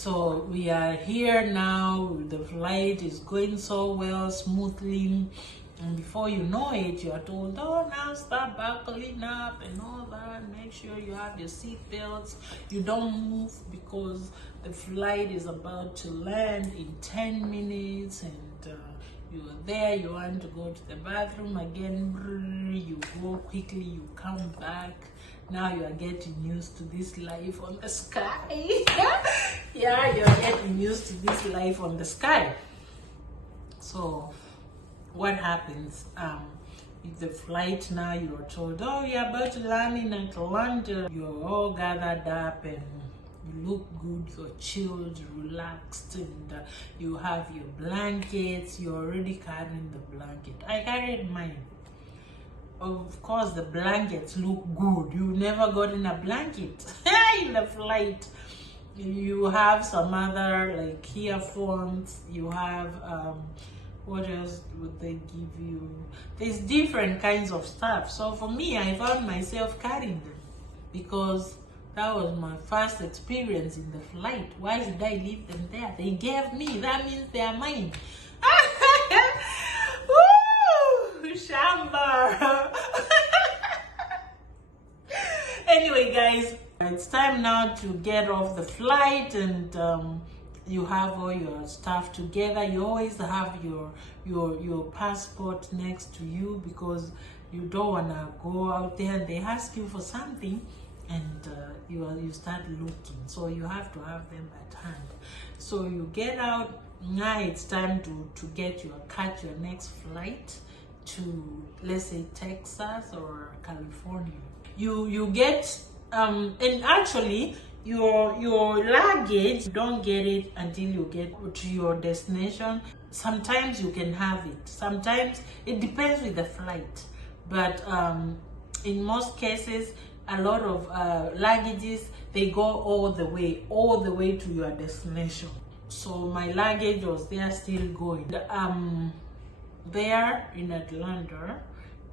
So we are here now. The flight is going so well, smoothly, and before you know it, you are told, oh, now start buckling up and all that. Make sure you have your seat belts. You don't move because the flight is about to land in 10 minutes, and you are there, you want to go to the bathroom again, you go quickly, you come back. Now you are getting used to this life on the sky. Yeah, you're getting used to this life on the sky. So what happens? The flight now, you're told, oh, you're about to land in Atlanta. You're all gathered up and you look good, you're chilled, relaxed, and you have your blankets. You're already carrying the blanket. I carried mine. Of course, the blankets look good. You never got in a blanket in the flight. You have some other like earphones. You have what else would they give you? There's different kinds of stuff. So for me, I found myself carrying them because that was my first experience in the flight. Why did I leave them there? They gave me. That means they are mine. Woo! Shamba. Anyway, guys, it's time now to get off the flight, and you have all your stuff together. You always have your passport next to you because you don't wanna go out there and they ask you for something and you start looking. So you have to have them at hand. So you get out. Now it's time to catch your next flight to, let's say, Texas or California. You get and actually your luggage, you don't get it until you get to your destination. Sometimes you can have it, sometimes it depends with the flight, but in most cases a lot of luggages, they go all the way to your destination. So my luggage was there, still going. There in Atlanta,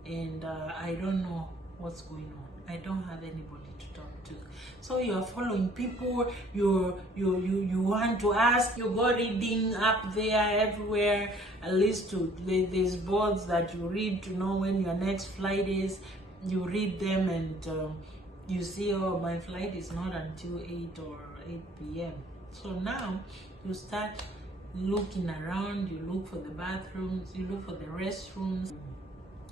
and I don't know what's going on. I don't have anybody to talk to. So you are following people. You want to ask. You go reading up there everywhere. At least there's boards that you read to know when your next flight is. You read them and you see, oh, my flight is not until 8 or 8 p.m. So now you start looking around, you look for the bathrooms, you look for the restrooms.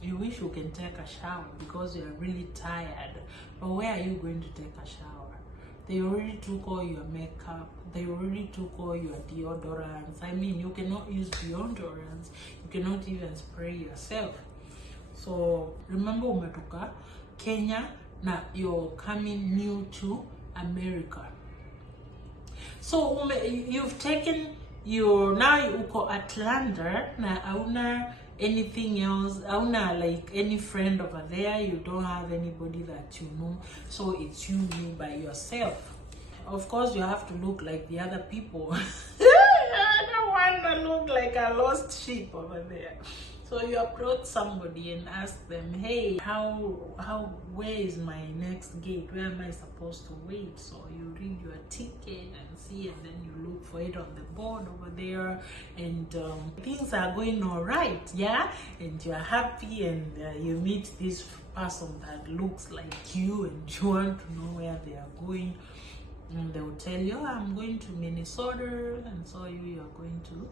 You wish you can take a shower because you're really tired. But where are you going to take a shower? They already took all your makeup. They already took all your deodorants. I mean, you cannot use deodorants. You cannot even spray yourself. So remember, umetoka Kenya, now you're coming new to America. So you've taken now uko Atlanta, na hauna anything else, hauna like any friend over there, you don't have anybody that you know, so it's you by yourself. Of course, you have to look like the other people. I don't want to look like a lost sheep over there. So you approach somebody and ask them, hey, where is my next gate? Where am I supposed to wait? So you read your ticket and see, and then you look for it on the board over there, and things are going all right, yeah? And you're happy, and you meet this person that looks like you, and you want to know where they are going. And they will tell you, oh, I'm going to Minnesota, and so you are going to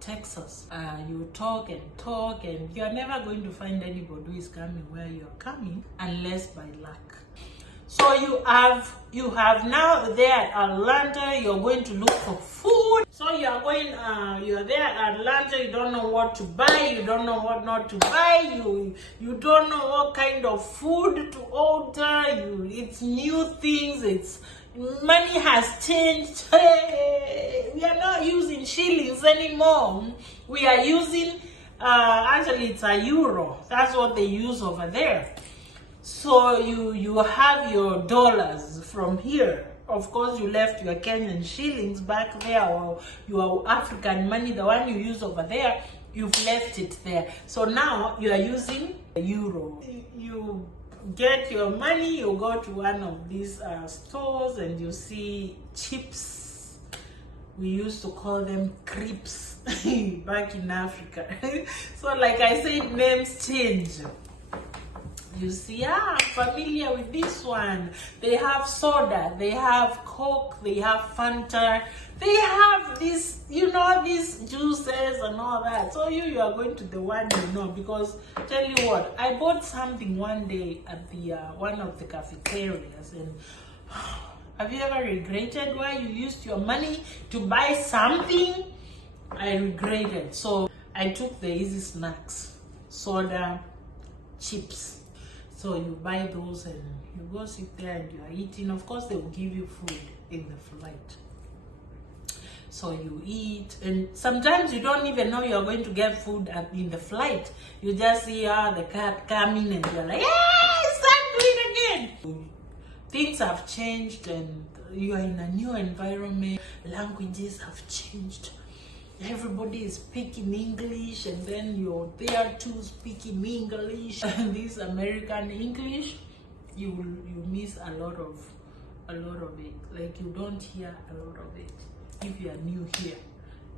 Texas. You talk, and you're never going to find anybody who is coming where you're coming unless by luck. So you have now there at Atlanta, you're going to look for food. So you're there at Atlanta, you don't know what to buy, you don't know what not to buy, you don't know what kind of food to order, it's new things, money has changed. We are not using shillings anymore. We are using, actually it's a euro. That's what they use over there. So you have your dollars from here. Of course, you left your Kenyan shillings back there, or your African money, the one you use over there, you've left it there. So now you are using the euro. You get your money, you go to one of these stores and you see chips We used to call them creeps back in Africa. So like I said, names change. You see, I'm familiar with this one. They have soda, they have Coke, they have Fanta, they have this, you know, these juices and all that. So you are going to the one you know, because tell you what, I bought something one day at the one of the cafeterias, and have you ever regretted why you used your money to buy something? I regretted. So I took the easy snacks, soda, chips. So you buy those and you go sit there and you are eating. Of course, they will give you food in the flight. So you eat, and sometimes you don't even know you're going to get food in the flight. You just see the cat coming and you're like, yeah, it's time to eat again. Things have changed and you are in a new environment. Languages have changed. Everybody is speaking English, and then you're there too speaking English. And this American English, you miss a lot of it. Like you don't hear a lot of it. If you are new here,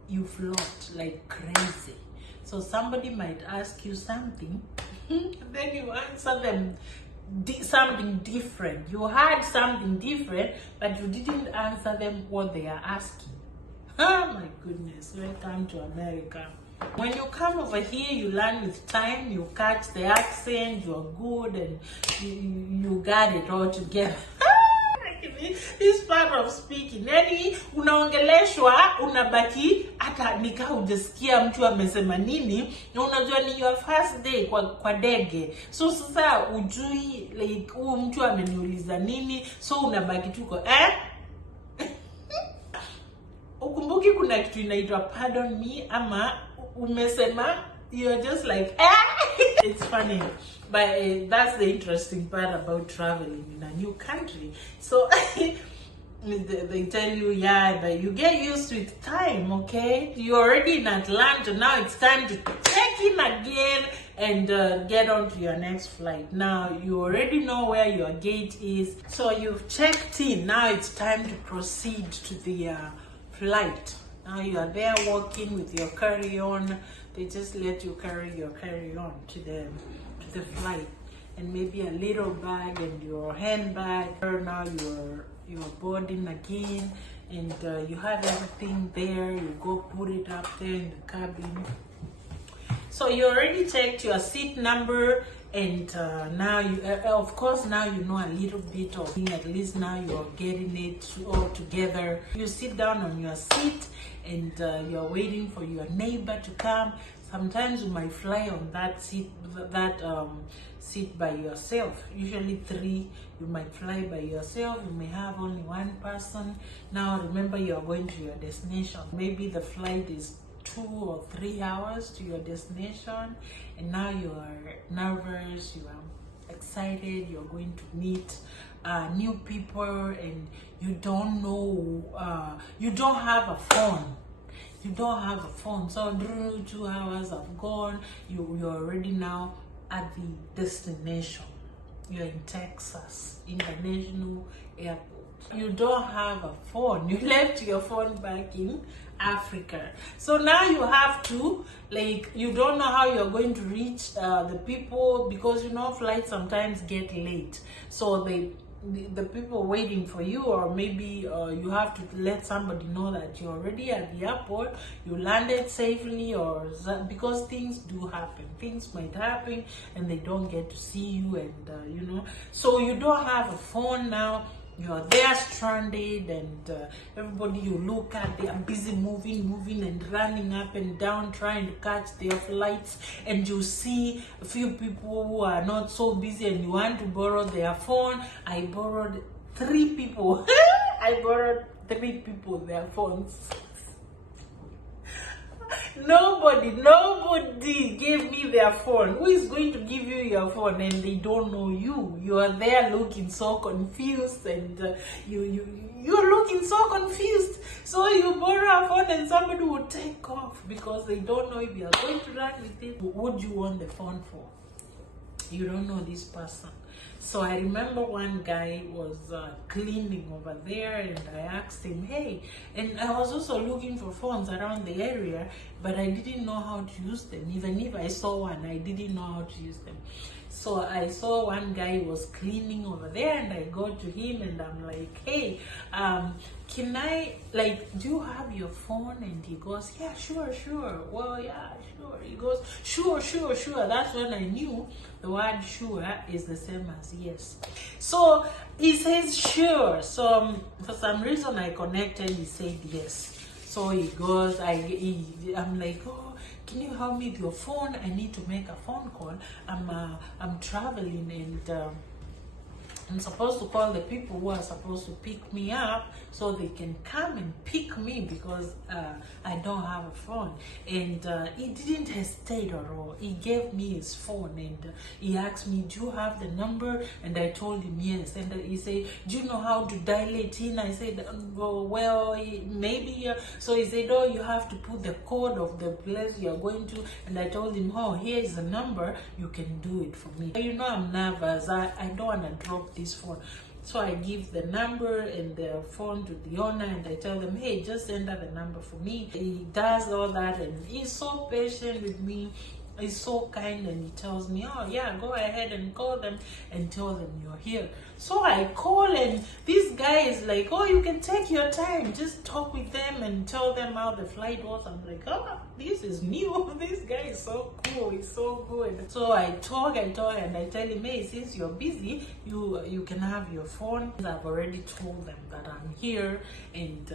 you float like crazy. So somebody might ask you something, then you answer them something different. You had something different, but you didn't answer them what they are asking. Oh my goodness, welcome to America. When you come over here, you learn with time, you catch the accent, you're good, and you got it all together. This part of speaking, yani unaongeleshwa unabaki hata nika hujasikia mtu amesema nini, na unajua ni your first day kwa dege. So sasa ujui like mtu ameniuliza nini, so unabaki tuko ukumbuki kuna kitu inaitwa pardon me ama umesema, you're just like It's funny, but that's the interesting part about traveling in a new country. So they tell you, yeah, but you get used to it time, okay? You're already in Atlanta, now it's time to check in again and get on to your next flight. Now you already know where your gate is, so you've checked in. Now it's time to proceed to the flight. Now you are there walking with your carry-on. They just let you carry your carry-on to the flight, and maybe a little bag and your handbag. Now you're boarding again, and you have everything there. You go put it up there in the cabin. So you already checked your seat number, and now you of course now you know a little bit of it. At least now you're getting it all together. You sit down on your seat, and you're waiting for your neighbor to come. Sometimes you might fly on that seat by yourself. Usually 3. You might fly by yourself. You may have only one person. Now remember, you are going to your destination. Maybe the flight is 2 or 3 hours to your destination, and now you are nervous, you are excited, you're going to meet new people, and you don't know, you don't have a phone. You don't have a phone. So 2 hours have gone. You're already now at the destination. You're in Texas International Airport. You don't have a phone. You left your phone back in Africa. So now you have to, like, you don't know how you're going to reach the people, because you know flights sometimes get late. So the people waiting for you, or maybe you have to let somebody know that you're already at the airport, you landed safely, or because things do happen. Things might happen and they don't get to see you, and you know, so you don't have a phone now. You're there stranded, and everybody you look at, they are busy moving and running up and down trying to catch their flights, and you see a few people who are not so busy and you want to borrow their phone. I borrowed 3 people. I borrowed 3 people their phones. Nobody gave me their phone. Who is going to give you your phone and they don't know you? You are there looking so confused, and you're looking so confused. So you borrow a phone and somebody will take off because they don't know if you are going to run with it. What do you want the phone for? You don't know this person. So I remember one guy was cleaning over there, and I asked him, hey, and I was also looking for phones around the area, but I didn't know how to use them. Even if I saw one, I didn't know how to use them. So I saw one guy was cleaning over there, and I go to him and I'm like, hey, can I, like, do you have your phone? And he goes, yeah, sure. Well, yeah, sure. He goes, sure. That's when I knew the word sure is the same as yes. So he says sure. So for some reason I connected, he said yes. So he goes, I'm like, oh, can you help me with your phone? I need to make a phone call. I'm traveling, and I'm supposed to call the people who are supposed to pick me up so they can come and pick me, because I don't have a phone. And he didn't hesitate at all. He gave me his phone, and he asked me, do you have the number? And I told him yes. And he said, do you know how to dial it in? I said, well, maybe. So he said, oh, you have to put the code of the place you're going to. And I told him, oh, here is the number. You can do it for me. You know, I'm nervous. I don't want to drop this phone. So I give the number and the phone to the owner, and I tell them, hey, just enter the number for me. He does all that, and he's so patient with me. He's so kind, and he tells me, oh yeah, go ahead and call them and tell them you're here. So I call, and this guy is like, oh, you can take your time, just talk with them and tell them how the flight was. I'm like, oh, this is new. This guy is so cool, he's so good. So I talk, and I tell him, hey, since you're busy, you can have your phone. I've already told them that I'm here, and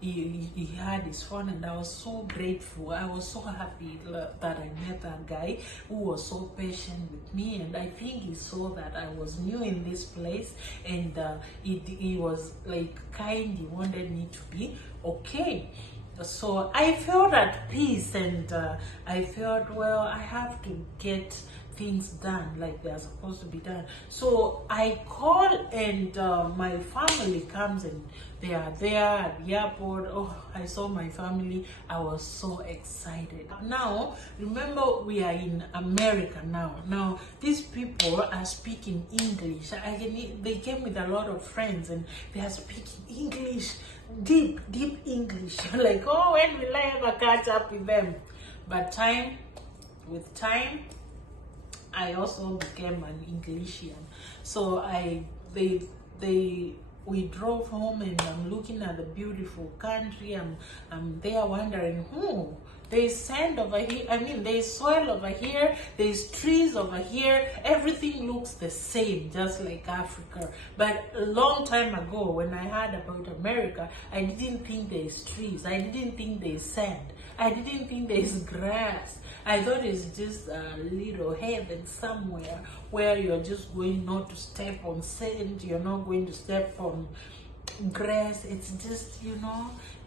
he had his phone, and I was so grateful. I was so happy that I met that guy who was so patient with me, and I think he saw that I was new in this place, and he was like kind. He wanted me to be okay. So I felt at peace, and I felt, well, I have to get things done like they're supposed to be done. So I call, and my family comes, and they are there at the airport. Oh, I saw my family. I was so excited. Now, remember, we are in America now. Now, these people are speaking English. They came with a lot of friends, and they are speaking English, deep English. Like, oh, when will I ever catch up with them? But with time, I also became an Englishian. So we drove home, and I'm looking at the beautiful country. I'm there wondering, there's sand over here. I mean, there's soil over here. There's trees over here. Everything looks the same, just like Africa. But a long time ago, when I heard about America, I didn't think there's trees. I didn't think there's sand. I didn't think there's grass. I thought it's just a little heaven somewhere where you're just going not to step on sand, you're not going to step on grass. It's just,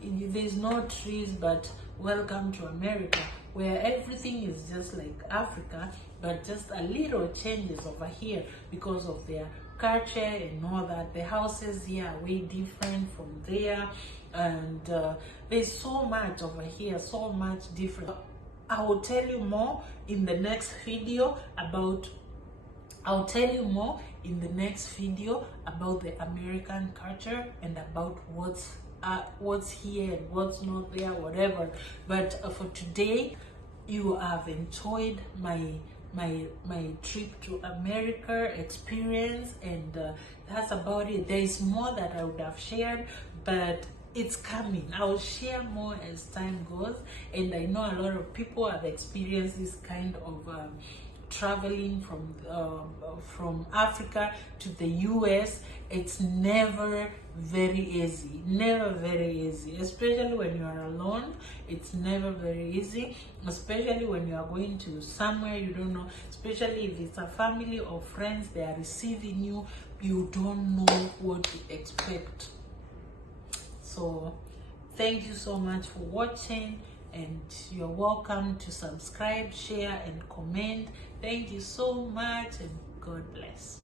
there's no trees, but welcome to America, where everything is just like Africa, but just a little changes over here because of their culture and all that. The houses here are way different from there, and there's so much over here, so much different. I will tell you more in the next video about the American culture, and about what's here and what's not there, whatever. But for today, you have enjoyed my trip to America experience, and that's about it. There is more that I would have shared, but it's coming. I'll share more as time goes, and I know a lot of people have experienced this kind of traveling from Africa to the US. It's never very easy, especially when you are alone. It's never very easy, especially when you are going to somewhere you don't know, especially if it's a family or friends. They are receiving you, you don't know what to expect. So thank you so much for watching, and you're welcome to subscribe, share, and comment. Thank you so much, and God bless.